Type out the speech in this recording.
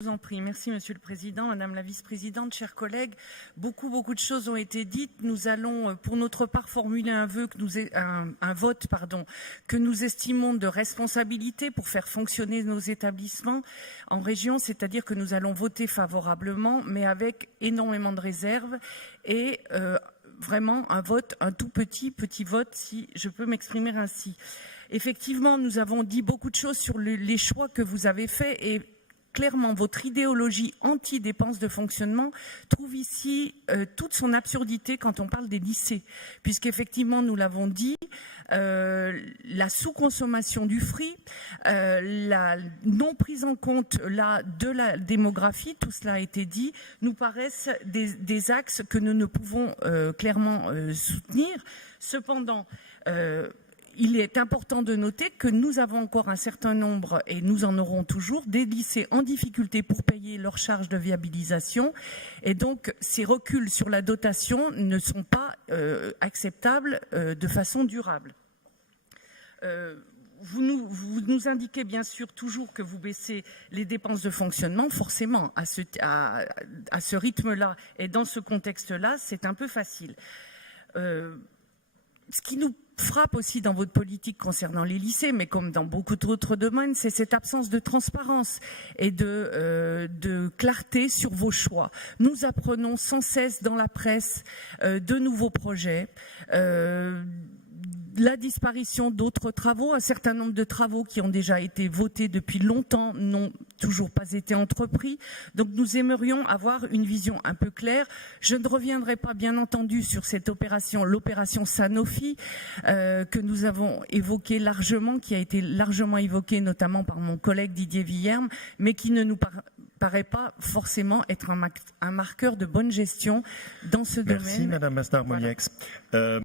Je vous en prie. Merci, Monsieur le Président, Madame la Vice-présidente, chers collègues. Beaucoup de choses ont été dites. Nous allons, pour notre part, formuler un vote que nous estimons de responsabilité pour faire fonctionner nos établissements en région, c'est-à-dire que nous allons voter favorablement, mais avec énormément de réserves et vraiment un tout petit vote, si je peux m'exprimer ainsi. Effectivement, nous avons dit beaucoup de choses sur les choix que vous avez faits et clairement, votre idéologie anti-dépenses de fonctionnement trouve ici toute son absurdité quand on parle des lycées. Puisqu'effectivement, nous l'avons dit, la sous-consommation du fruit, la non prise en compte de la démographie, tout cela a été dit, nous paraissent des axes que nous ne pouvons clairement soutenir. Cependant, il est important de noter que nous avons encore un certain nombre, et nous en aurons toujours, des lycées en difficulté pour payer leurs charges de viabilisation. Et donc, ces reculs sur la dotation ne sont pas acceptables de façon durable. Vous nous indiquez bien sûr toujours que vous baissez les dépenses de fonctionnement. Forcément, à ce rythme-là et dans ce contexte-là, c'est un peu facile. Ce qui nous frappe aussi dans votre politique concernant les lycées, mais comme dans beaucoup d'autres domaines, c'est cette absence de transparence et de clarté sur vos choix. Nous apprenons sans cesse dans la presse de nouveaux projets, la disparition d'autres travaux, un certain nombre de travaux qui ont déjà été votés depuis longtemps n'ont toujours pas été entrepris. Donc nous aimerions avoir une vision un peu claire. Je ne reviendrai pas bien entendu sur cette opération, l'opération Sanofi, que nous avons évoquée largement, qui a été largement évoquée notamment par mon collègue Didier Villerme, mais qui ne nous paraît pas forcément être un marqueur de bonne gestion dans ce domaine. Merci Madame Masnard-Monieix. Voilà.